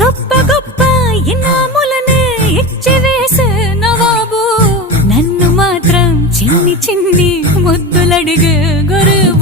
గొప్ప గొప్ప ఇనాములనే ఇచ్చి వేసే నవాబు నన్ను మాత్రం చిన్ని చిన్ని ముద్దులడిగే గురువు